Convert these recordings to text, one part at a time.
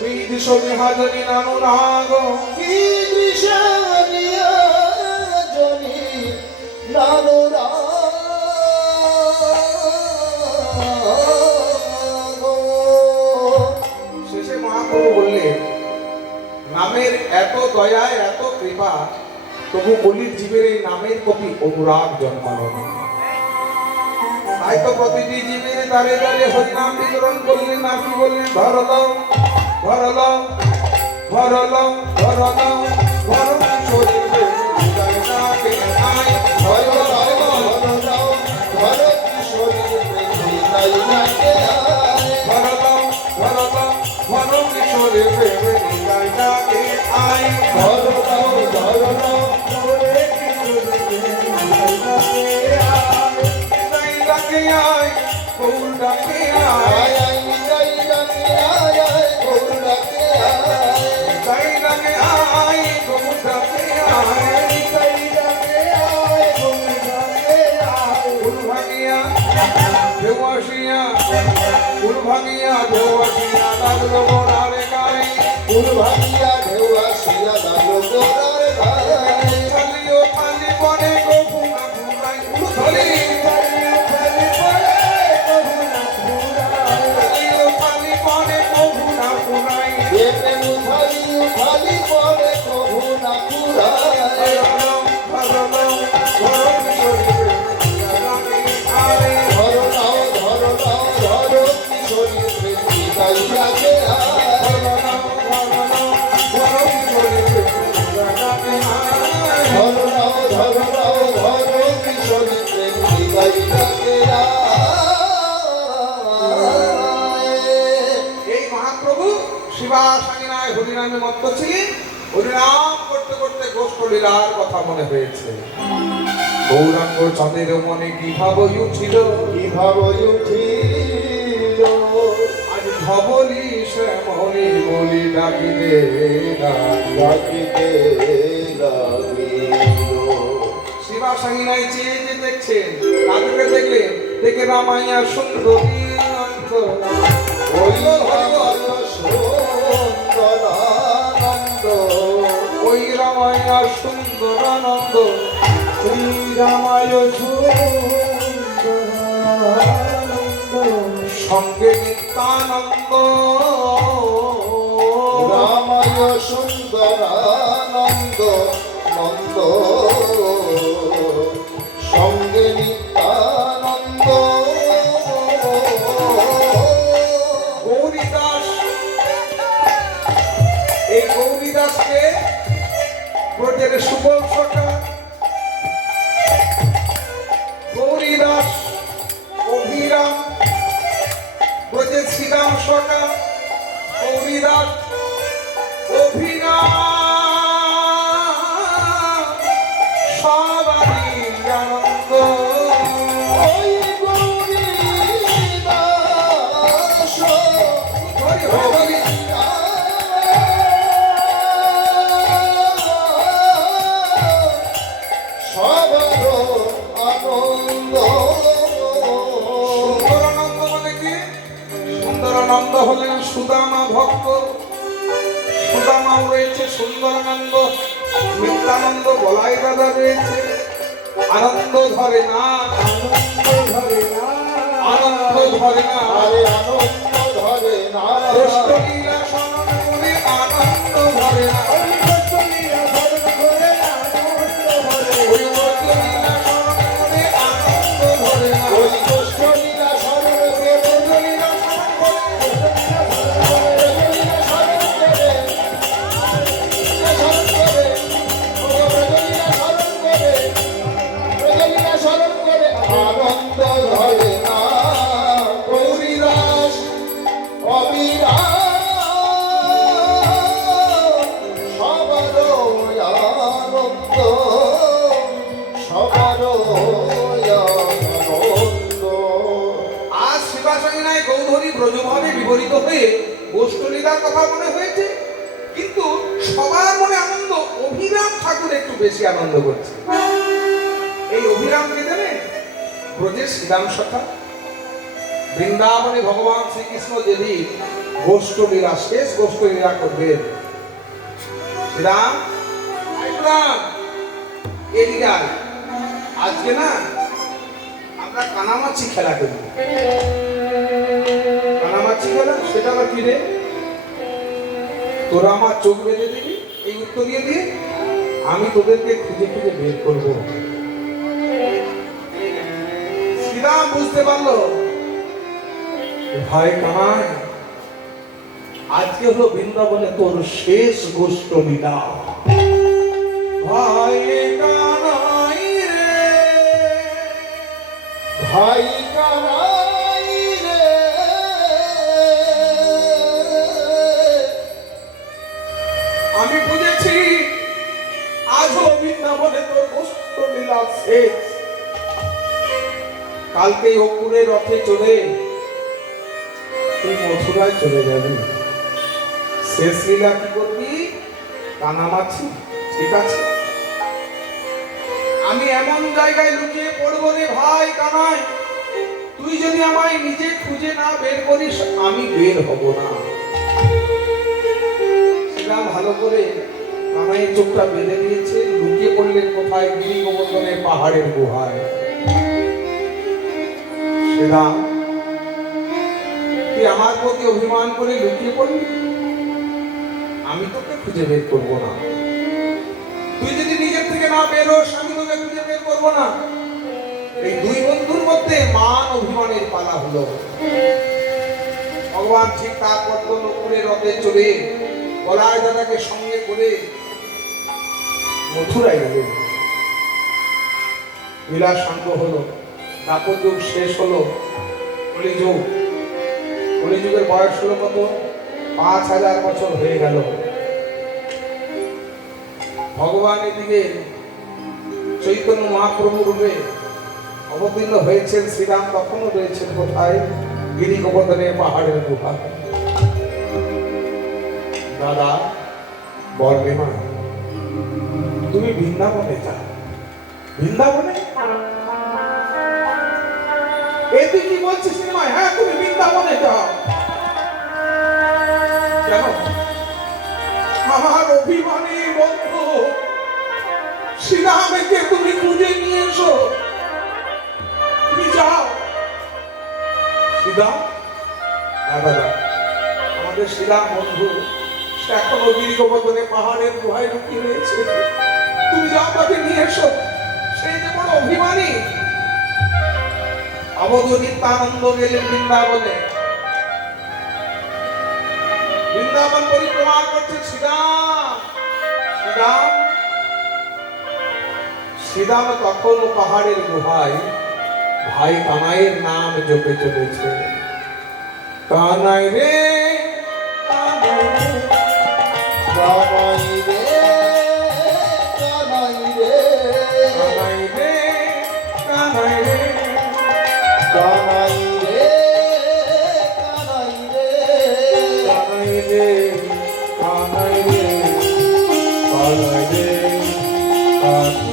বিদৃশমি হাজনি নানুরাগ বিদৃশমি হাজনি নানুরাগ। শেষে মহাপ্রভু বললেন, নামের এত দয়া এত কৃপা, তবু কলির জীবের এই নামের প্রতি অনুরাগ জন্মালো না। তাই তো প্রতিটি জীবের দ্বারে দ্বারে হরিনাম বিতরণ করলেন। না কি বললেন? ধরলাম ধরলাম ধরলাম ধরলাম ধরম শরীর হৃদয় নাকে আয় ধরলাম ধরলাম ধরম শরীর হৃদয় নাকে আয় ধরলাম ধরলাম ধরম শরীর হৃদয় নাকে আয় ধরলাম ধরলাম আয় গৌর ডাকে আয় জয় ডাকে আয় গৌর ডাকে আয় জয় ডাকে আয় গৌর ডাকে আয় জয় ডাকে আয় গৌর ডাকে আয় ফুল ভাঙিয়া ঢেউ আসিয়া ফুল ভাঙিয়া ঢেউ আসিয়া লাগলো গোড়ারে গায়ে ফুল ভাঙিয়া ঢেউ আসিয়া লাগলো গোড়ারে গায়ে চালিও খালি বনে গোপুনা ঘুমাই ফুল ধরি হরিনামে মত্ত ছিলেন। হরিনাম করতে করতে গোষ্ঠ লীলার কথা মনে হয়েছে। গৌরাঙ্গ চাঁদের মনে কি ভাব উঠিল, কি ভাব উঠিল, আজ ধবলি শ্যামলি বলি ডাকিতে ডাকিতে লাগিল। শিবা সাঙ্গিনায় চেয়ে যে দেখছেন, কাকে দেখলেন? দেখে রামাইয়া সুন্দরী নন্দ ওই সুন্দরানন্দ, ওই রামায়া সুন্দরানন্দ, শ্রী রামায় সুন্দরানন্দ, সঙ্গে নিত্যানন্দ, রামায় সুন্দরানন্দ নন্দ, সঙ্গে নিত্যানন্দ। গৌরীদাস, এই গৌরীদাসকে ব্রজের সুবল সখা, গৌরীদাস অভিরাম, ব্রজের শ্রীরাম সখা, গৌরীদাস অভিরাম সবারই আনন্দ। ওই গৌরীদাস হরি হরি সুন্দরানন্দ হলেন সুদামা ভক্ত। সুদামাও রয়েছে, সুন্দরানন্দ, নিত্যানন্দ বলাই দাদা রয়েছে। আনন্দ ধরে না, আনন্দ ধরে না, আনন্দ ধরে না, আরে আনন্দ ধরে না, গোষ্ঠলীলা শরণ করে আনন্দ ধরে না, গোষ্ঠলীলা শরণ করে আনন্দ ধরে, ওই গোষ্ঠলীলা শরণ করে আনন্দ ধরে না, ওই গোষ্ঠলীলা শরণ করে গোষ্ঠলীলা শরণ করে আনন্দ ধরে না। গৌরীদাস অবিরাম সবার আনন্দ, সবার আনন্দ। আজ শিবাসঙ্গিনায় গৌধরী ব্রজভাবে বিবরিত হয়ে গোষ্ঠলীলার কথা মনে হয়েছে, কিন্তু সবার মনে আনন্দ। অভিরাম ঠাকুর একটু বেশি আনন্দ করছে। এই অভিরাম কে জানেন? ব্রজের শ্রীরাম সখা। বৃন্দাবনে ভগবান শ্রীকৃষ্ণ যেদিন গোষ্ঠ লীলা, শেষ গোষ্ঠ লীলা করবেন। শ্রীরাম, শ্রীরাম, এদিকে আয়। আজকে না আমরা কানামাছি খেলা করি। কানামাছি খেলা, সেটা আবার কি রে? তোরা আমার চোখ বেঁধে দিবি এই উত্তর দিয়ে আমি তোদেরকে খুঁজে খুঁজে বের করবো। শ্রীরাম বুঝতে পারলো, ভাই কানাই, আজকে হলো বৃন্দাবনে তোর শেষ গোষ্ঠ লীলা। ভাই কানাই রে, ভাই কানাই রে, আমি বুঝেছি আজ হলো বৃন্দাবনে তোর গোষ্ঠ লীলা শেষ। কালকে অপুরের রথে চলে তুই মথুরায় চলে যাবি। শেষ লীলা কি করবি? কানামাছি, ঠিক আছে? আমি এমন জায়গায় লুকিয়ে পড়বো রে ভাই কানাই, তুই যদি আমায় নিজে খুঁজে না বের করিস আমি বের হব না। শ্রীরাম ভালো করে কানাইয়ের চোখটা বেঁধে দিয়েছে। লুকিয়ে পড়লেন কোথায়? গিরি গোবর্ধনের পাহাড়ের গুহায়। শ্রীরাম, তুই আমার প্রতি অভিমান করে লুকিয়ে পড়লি, আমি তোকে খুঁজে বের করবো না। তুই যদি নিজের থেকে না বেরোস আমি তোকে খুঁজে বের করবো না। এই দুই বন্ধুর মধ্যে মান অভিমানের পালা হলো। ভগবান ঠিক তারপর তো নকুলের রথে চলে বলাই দাদাকে সঙ্গে করে মথুরায় গেলেন। লীলা শান্ত হলো, দাপর যুগ শেষ হলো, কলিযুগ। কলিযুগের বয়স হলো কত? 5000 বছর হয়ে গেল। ভগবান এদিকে চৈতন্য মহাপ্রভু রূপে অবতীর্ণ হয়েছেন। শ্রীরাম তখনও রয়েছেন কোথায়? গিরি গোবর্ধনের পাহাড়ের গুহা। দাদা বলবে মা, তুমি বৃন্দাবনে যাও। বৃন্দাবনে? এই তুই কি বলছিস মা? হ্যাঁ, তুমি বৃন্দাবনে যাও। কেন? আমার অভিমানী বন্ধু শ্রীরামকে তুমি খুঁজে নিয়ে এসো। তুমি যাও। শ্রীরাম? হ্যাঁ দাদা, আমাদের শ্রীরাম বন্ধু সে এখনো গিরি গোবর্ধনের পাহাড়ের গুহায় লুকিয়ে রয়েছে। তুমি যাও, তাকে নিয়ে এসো। সেই যে বড় অভিমানী। অবধূতানন্দ গেলেন বৃন্দাবনে। বৃন্দাবন পরিক্রমা করছে শ্রীরাম। শ্রীরাম শ্রীরাম তখন পাহাড়ের গুহায় ভাই কানাইয়ের নাম জপে চলেছে। কানাই রে, কানাই রে, কানাই রে, কানাই রে, কানাই রে, কানাই রে, কানাই রে, কানাই রে, কানাই রে, কানাই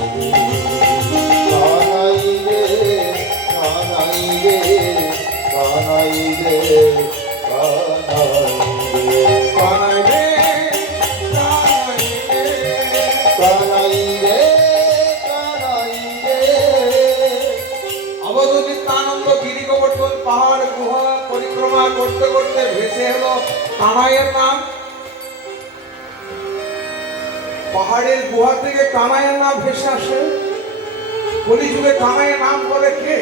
রে, কানাই রে, কানাই রে, কানাই রে, কানাই রে, কানাই রে। অবধূতানন্দ গিরি গোবর্ধন পাহাড় গুহা পরিক্রমা করতে করতে ভেসে এলো কানাইয়ের নাম। পাহাড়ের গুহা থেকে কানাইয়ের নাম ভেসে আসে। কলিযুগে কানাইয়ের নাম করে কে?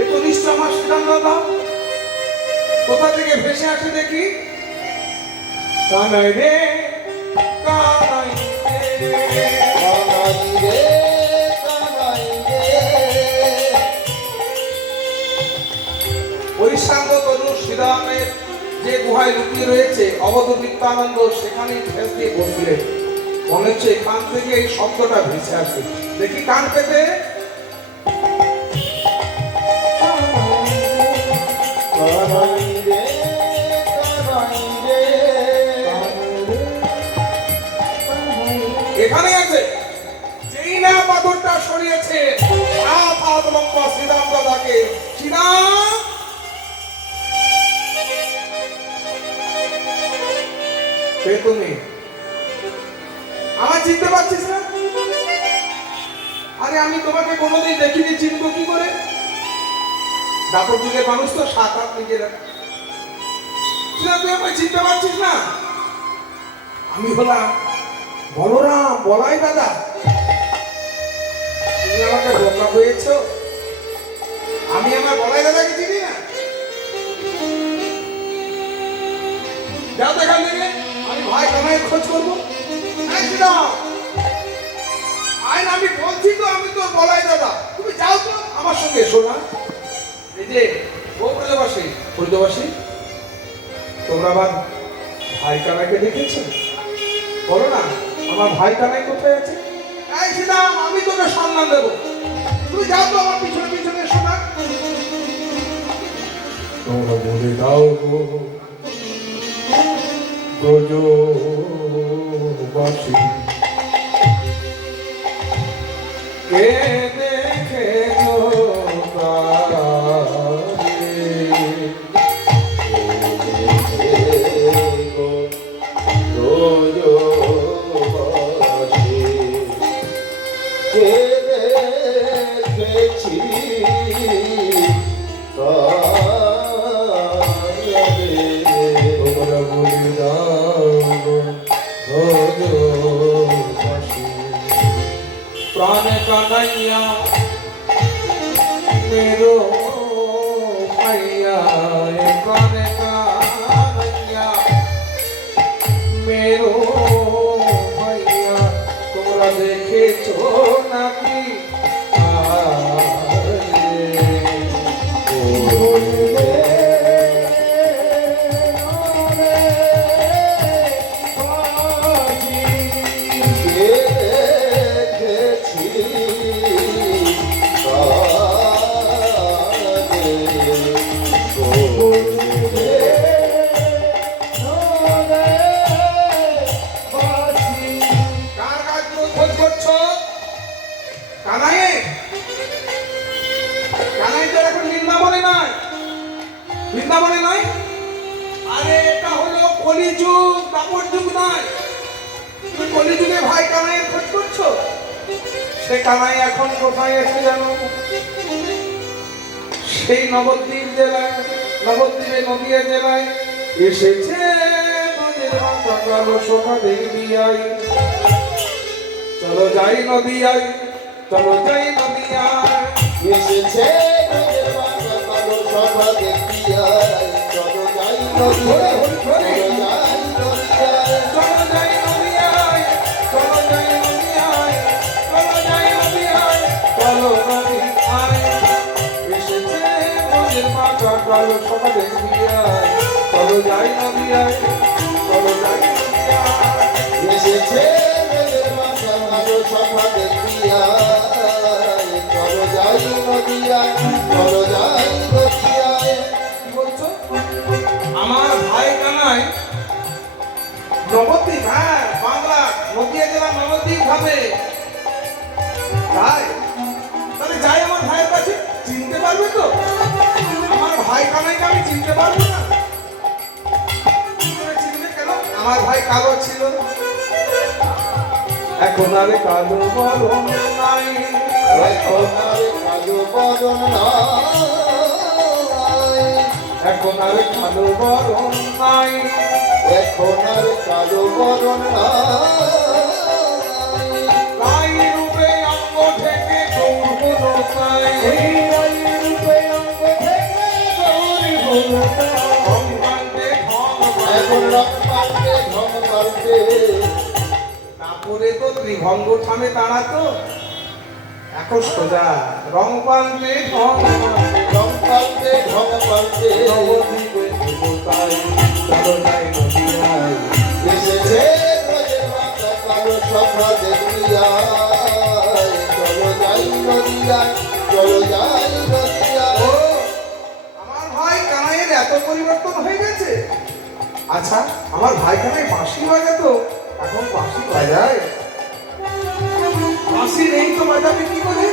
এ তো নিশ্চয় আমার শ্রীরাম দাদা। কোথা থেকে ভেসে আসে দেখি? কানাই রে, কানাই রে, কানাই রে, কানাই রে। পরিশ্রান্ত তনু শ্রীরামের যে গুহায় লুকিয়ে রয়েছে অবধূতানন্দ সেখানেই ঠেস দিয়ে বসলেন। মনে হচ্ছে এখান থেকে এই শব্দটা ভেসে আসে। দেখি কান পেতে। কানাই রে, কানাই রে, এখানে আছে। যেই না পাথরটা সরিয়েছে 7 হাত লম্বা শ্রীরাম দাদাকে। শ্রীরাম কে তুমি? আমার চিনতে পারছিস না? আরে আমি তোমাকে কোনোদিন দেখিনি, চিনবো কি করে? দাপর যুগের মানুষ তো সাত হাত নিজেরা। তুই আমায় চিনতে পারছিস না? আমি হলাম বলরাম, বলাই দাদা। তুমি আমাকে বোকা হয়েছ? আমি আমার বলাই দাদাকে চিনি না? যাও তো এখান থেকে, আমি ভাই কানাইয়ের খোঁজ করবো। আইন আমি বলছি তো, আমি তো বলাই দাদা। তুমি যাও তো আমার সঙ্গে, এসো না। এই যে ও ব্রজবাসী, ব্রজবাসী, তোমরা আবার ভাই কানাইকে দেখেছো? বলো না আমার ভাই কানাই কোথায় আছে? এই শ্রীরাম, আমি তোকে সম্মান দেবো। তুমি যাও তো আমার পিছনে পিছনে, এসো না। তোমরা বলে দাও গো ব্রজবাসী, কে দেখেছো प्राण कन्हैया मेरो भैया, प्राण कन्हैया मेरो भैया, তোমরা দেখেছো নাকি? বৃন্দাবনে নয়, আরে এটা হলো কলিযুগ, দাপর যুগ নয়। তুমি কলিযুগে ভাই কানাইয়ের খোঁজ করছো? সে কানাই এখন কোথায় এসে জানো? সেই নবদ্বীপ জেলায়, নবদ্বীপে নদিয়া জেলায় এসেছে। শোভা দেখবি আই, চলো যাই নদিয়ায়, চলো যাই নদিয়ায়। এসেছে সভা দেখিয়া, চলো যাই নদিয়ায়, চলো যাই নদিয়ায়, চলো যাই নদিয়ায়, চলো যাই নদিয়ায়, চলো নদিয়ায়। এসেছে নদীর মাথা কালো সভা দেখিয়ায়, চলো যাই নদিয়ায়, চলো যাই নদিয়ায়। এসেছে মাথা কালো সভা দেখিয়া, চলো যাই নদিয়ায়, চলো যাই নদিয়ায়। কি বলছো? আমার ভাই কানাই নবদ্বীপ, হ্যাঁ বাংলা নদিয়া জেলা নবদ্বীপ হবে। তাই তাহলে যাই আমার ভাইয়ের কাছে, চিনতে পারবে তো? আমার ভাই কানাইকে আমি চিনতে পারবো না? চিনবে কেন? আমার ভাই কালো ছিল, এখন আরে কালো বরণ নাই, এখন আর কালো বরণ নাই, এখন আরে কালো বরণ নাই, এখন আর কালো বরণ নাই। রাই রূপে অঙ্গ থেকে গৌর হলো তাই, রং পাল্টে ঢং এখন পাল্টে। রং পাল্টে ঢং পাল্টে, তারপরে তো ত্রিভঙ্গ থামে দাঁড়াতো, এখন সোজা রং পাল্টে ঢং পাল্টে। রং পাল্টে ঢং পাল্টে। নবদ্বীপে দেবতায়, চলো যাই নদিয়ায়। এসেছে ব্রজের মাথা কালো সভা দেখিয়া, চলো যাই নদিয়ায়, চলো যাই নদিয়ায়। ও, আমার ভাই কানাইয়ের এত পরিবর্তন হয়ে গেছে। আচ্ছা, আমার ভাই কানাই বাঁশি বাজাতো, এখন বাঁশি বাজায়? বাঁশি নেই তো বাজাবে কি করে?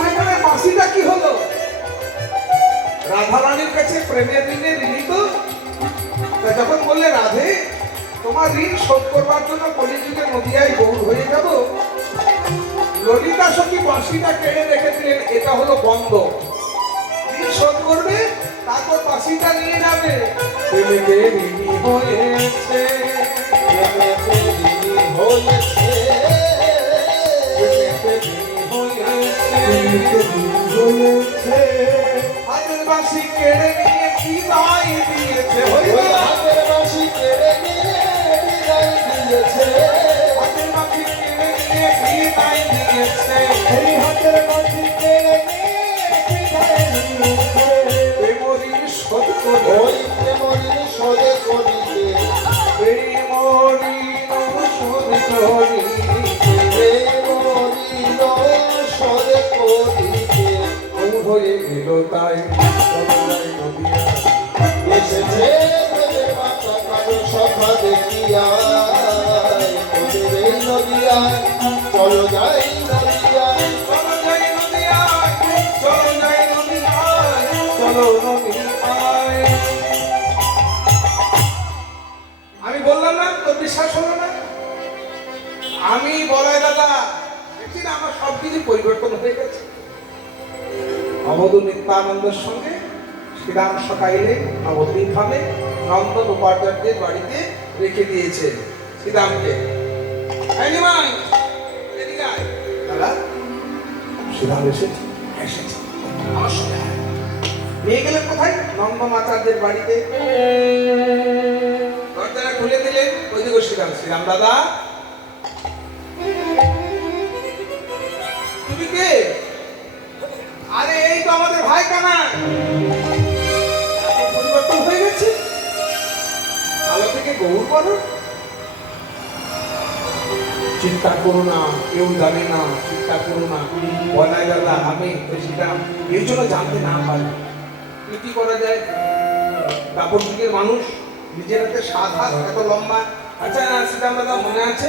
ভাই কানাই বাঁশিটা কি হলো? রাধা রানীর কাছে প্রেমের দিনে দিলি তো, তা যখন বললে রাধে, তোমার ঋণ শোধ করবার জন্য কলিযুগে নদিয়ায় গৌর হয়ে যাব। ললিতা সখী বাঁশিটা কেড়ে রেখেছিলেন, এটা হলো বন্ধ। ঋণ শোধ করবে, তারপর বাঁশিটা নিয়ে যাবে। প্রেমেতে ঋণী হয়েছে, প্রেমেতে ঋণী হয়েছে, প্রেমেতে ঋণী হয়েছে। হাতের বাঁশি কেড়ে নিয়ে বিদায় দিয়েছে। ওই হাতের বাঁশি কেড়ে নিয়ে বিদায় দিয়েছে, হাতের বাঁশি কেড়ে নিয়ে বিদায় দিয়েছে। এই হাতের বাঁশি কেড়ে নিয়ে বিদায় দিয়েছে। প্রেম ঋণ শোধ করে, ওই প্রেম ঋণ শোধ করিতে, প্রেম ঋণ শোধ করিতে। প্রেম ঋণ শোধ করিতে গৌর হয়ে গেল তাই সবাই নদিয়া। এসেছে তোদের মাতা কারো সভা দেখিয়া, তোদের এই নদিয়ায় চলো যাই নদিয়ায়, চলো যাই নদিয়ায়, চলো যাই নদিয়ায়, চলো নদিয়ায়। আমি বললাম না, তোর বিশ্বাস হলো না? আমি বলাই দাদা, দেখছি না আমার সব কিছু পরিবর্তন হয়ে গেছে। অবধূ নিত্যানন্দের সঙ্গে শ্রীরাম সকাইলে নবদ্বীপ ভাবে নন্দন উপাচার্যের বাড়িতে রেখে দিয়েছে শ্রীরামকে। এই নিমাই, এদিকে আয়। দাদা, শ্রীরাম এসেছে? এসেছে। আমার সঙ্গে আয়। নিয়ে গেলেন কোথায়? নন্দন আচার্যের বাড়িতে। দরজাটা খুলে দিলেন, ওই দিকে শ্রীরাম। শ্রীরাম দাদা, তুমি কে? আরে এই তো আমাদের ভাই কানা। পরিবর্তন হয়ে গেছে, কালো থেকে গৌর করো। চিন্তা করো না, কেউ জানে না, চিন্তা করো না। বলাই দাদা, আমি শ্রীরাম এই জন্য জানতে না পারি। কি করা যায়? তারপর দিকের মানুষ, নিজের হাতে 7 হাত এত লম্বা। আচ্ছা শ্রীরাম দাদা, মনে আছে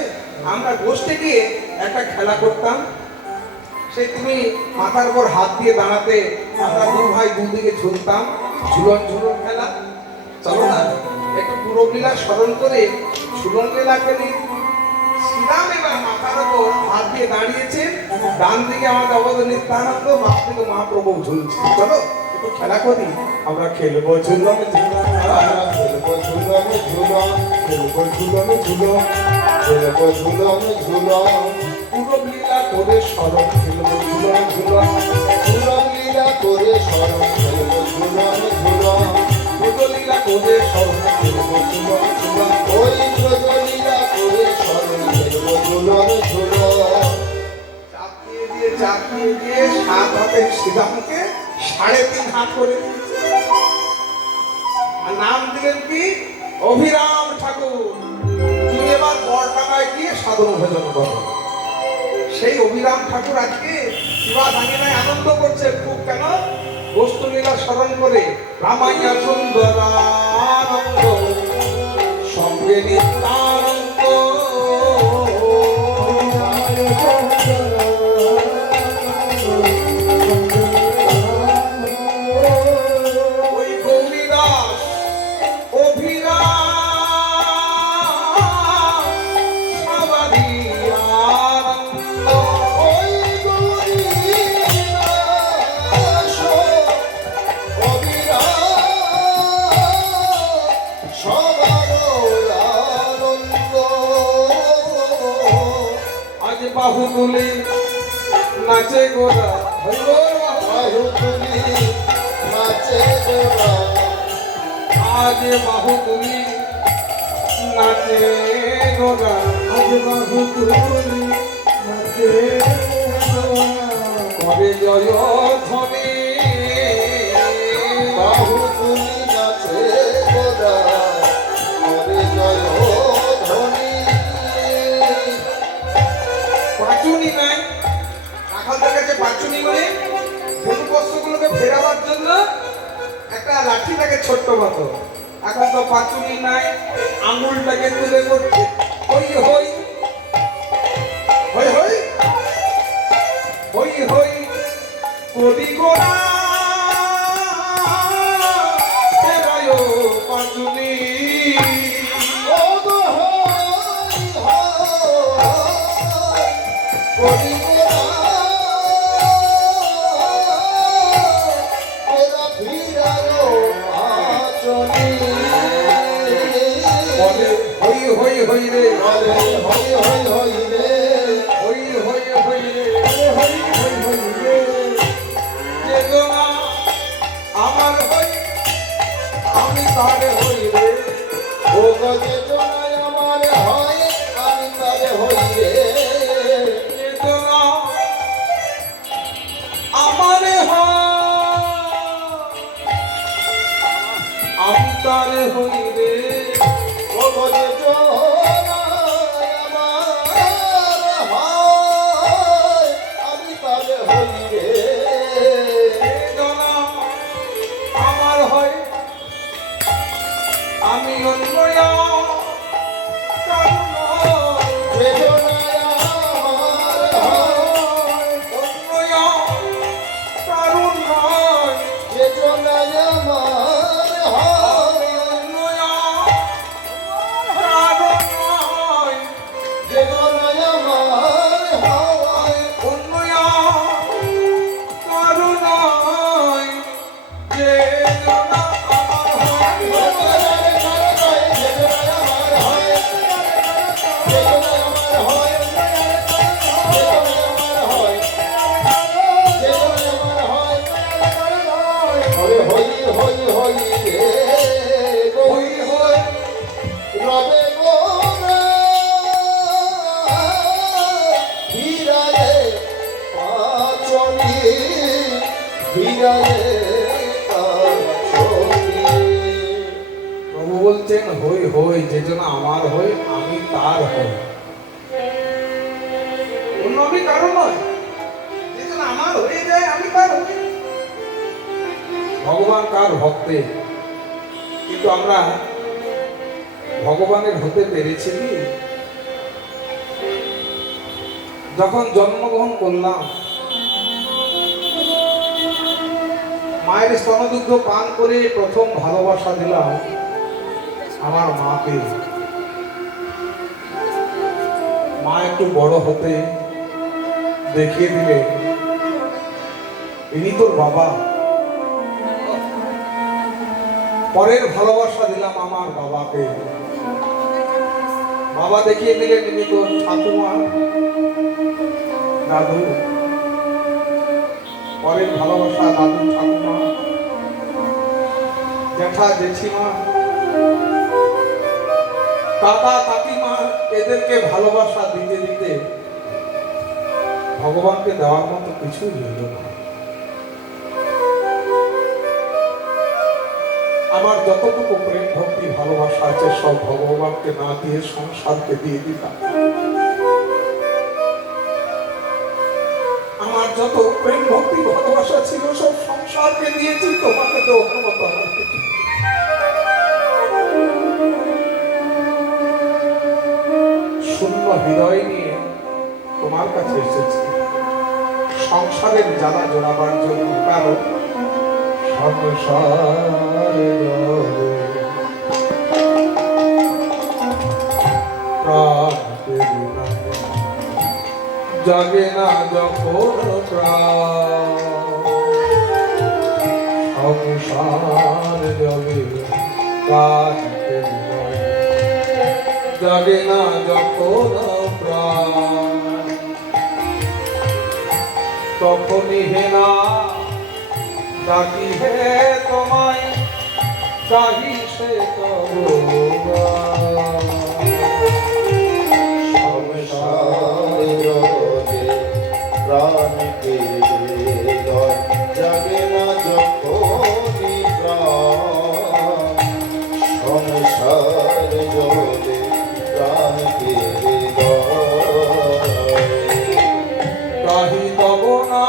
আমরা গোষ্ঠে গিয়ে একটা খেলা করতাম? সেই তুমি মাথার উপর হাত দিয়ে দাঁড়াতে, আমরা 2 ভাই 2 দিকে ঝুলতাম, ঝুলন ঝুলন খেলা। চলো না একটু পুরবলীলা স্মরণ করে ঝুলন খেলা খেলি। শ্রীরাম এবার মাথার উপর হাত দিয়ে দাঁড়িয়েছেন, ডান দিকে আমাদের অবধ নিত্যানন্দ, বাম দিকে মহাপ্রভু ঝুলছে। চলো একটু খেলা করি। আমরা খেলবো ঝুলন ঝুলন, আমরা খেলবো ঝুলন ঝুলন, খেলবো ঝুলন ঝুলন, খেলবো ঝুলন ঝুলন, পুরবলীলা করে স্মরণ, খেলবো ঝুলন ঝুলন, ঝুলন লীলা করে স্মরণ, খেলবো ঝুলন ঝুলন, পুরলীলা করে স্মরণ, খেলবো ঝুলন ঝুলন। ওই ব্রত লীলা করে স্মরণ, খেলবো ঝুলন ঝুলন। চাপিয়ে দিয়ে 7 হাতে শ্রীরামকে 3.5 হাত করে দিয়েছে। আর নাম দিলেন কি? অভিরাম ঠাকুর। তুমি এবার বরডাঙ্গায় গিয়ে সাধন ভোজন করো। সেই অভিরাম ঠাকুর আজকে শিবা ভাঙিনায় আনন্দ করছে খুব। কেন? বস্তুলীলা স্মরণ করে। রামাইয়া সুন্দরানন্দ সঙ্গে নিত্যানন্দ, ওই গৌরীদাস অভিরাম সবারই আনন্দ। ওই গৌরীদাস অবিরাম সবার আনন্দ। আজ বাহু তুলে নাচে গোরা, হরি বল বাহু। বাহু তুলি নাচে গোরা, আজ বাহু তুলি নাচে গোরা, আজ বাহু তুলি নাচে গোরা, করে জয় ধ্বনি। বাহু তুলি নাচে গোরা, করে জয় ধ্বনি। পাঁচুনি নাই, রাখালদের কাছে পাঁচুনি মানে ধনুবস্ত্রগুলোকে ফেরাবার জন্য একটা লাঠি থাকে ছোট্ট মতো। এখন তো পাঁচুনি নাই, আঙুলটাকে তুলে করছে হই হই হই হই হই হই করি গোরা ফেরায়ো পাঁচুনি। ও গো হই রে বলে হই হই হই রে হই হই হই রে হই হই হই রে চেতনা আমার হই আমি তারে হই রে ও গজে জনায় আমার হয় আমি তারে হই রে চেতনা আমার হয় আমি তারে হই রে ও গজে জনায় আমার হয় আমি তারে হই রে চেতনা আমার হয় আমি অন্যয়া কারণ যে জনায় আমার হয় অন্যয়া কারণ নয় যে জনায় আমার হয় অন্যয়া কারণ নয় যে জনায় আমার হয় অন্যয়া কারণ নয় যে জনা আমার হয় হই হই প্রভু বলছেন হই হই যে জন আমার হই আমি তার হই অন্য আমি কারণ নয় যে জন আমার হয়ে যায় আমি তার হই ভগবান কার ভক্তে কিন্তু আমরা ভগবানের হতে পেরেছি কি যখন জন্মগ্রহণ করলাম মায়ের স্তনদুগ্ধ পান করে প্রথম ভালোবাসা দিলাম আমার মাকে মা একটু বড় হতে দেখিয়ে দিলে ইনি তোর বাবা পরের ভালোবাসা দিলাম আমার বাবাকে বাবা দেখিয়ে দিলেন ইনি তোর ঠাকুমা দাদু পরের ভালোবাসা দাদু ঠাকুমা জ্যাঠা জেঠিমা কাকা কাকিমা এদেরকে ভালোবাসা দিতে দিতে ভগবানকে দেওয়ার মতো কিছুই রইল না আমার যতটুকু প্রেম ভক্তি ভালোবাসা আছে সব ভগবানকে না দিয়ে সংসারকে দিয়ে দিতাম আমার যত প্রেম ভক্তি ভালোবাসা ছিল সব সংসারকে দিয়েছি তোমাকে দেওয়ার মতো আমার কিছু নেই। শূন্য হৃদয় নিয়ে তোমার কাছে এসেছি সংসারের জ্বালা জোড়াবার জন্য কারণ সংসারে জাগে না যখন সংসার জগে জাগে না যখন তখনই হে না ডাকি হে তোমায় চাহি সে জাগে না যখনই প্রাণ সংসার জলে প্রাণকে তাহি তব না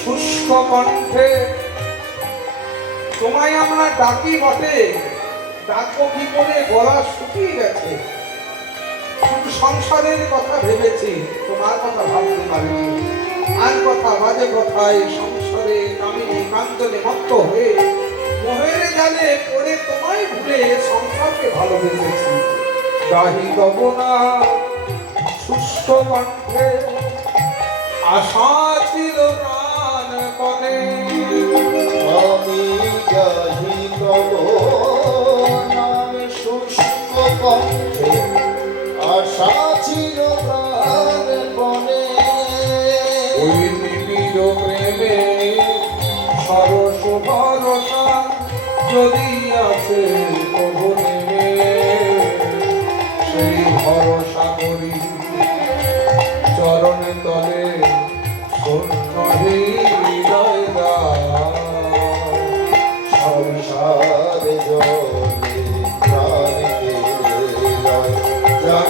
শুষ্ক কণ্ঠে তোমায় আমরা ডাকি বটে ডাকবো কি করে গলা শুকিয়ে গেছে শুধু সংসারের কথা ভেবেছি তোমার কথা ভাবতে পারিনি আর কথা বাজে কথায় সংসারে কামিনী কাঞ্চনে মত্ত হয়ে মোহের জালে পড়ে তোমায় ভুলে সংসারকে ভালোবেসেছি দাহি তব না শুষ্ক কণ্ঠে আশা ছিল প্রাণ কনে আমি গাহি তব নাম শুষ্ক কণ্ঠে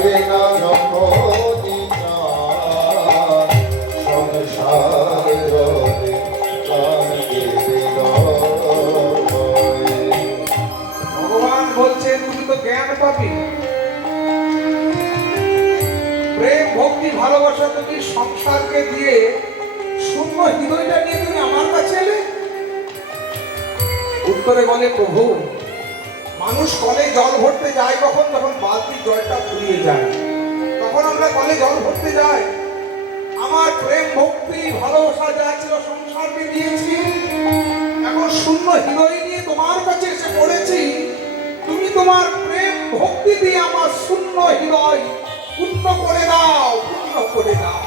লাগে না যখনই চাঁদ, সংসার রবে প্রাণ কেঁদে নয়। ভগবান বলছে তুমি তো জ্ঞান পাবি, প্রেম ভক্তি ভালোবাসা তুমি সংসারকে দিয়ে শূন্য হৃদয়টা নিয়ে তুমি আমার কাছে এলে। উত্তরে বলে প্রভু, মানুষ কলে জল ভরতে যায় কখন, যখন বালতির জলটা ফুরিয়ে যায়, তখন আমরা কলে জল ভরতে যাই। আমার প্রেম ভক্তি ভালোবাসা যা ছিল সংসারকে দিয়েছি, এখন শূন্য হৃদয় নিয়ে তোমার কাছে এসে পড়েছি। তুমি তোমার প্রেম ভক্তি দিয়ে আমার শূন্য হৃদয় পূর্ণ করে দাও, পূর্ণ করে দাও।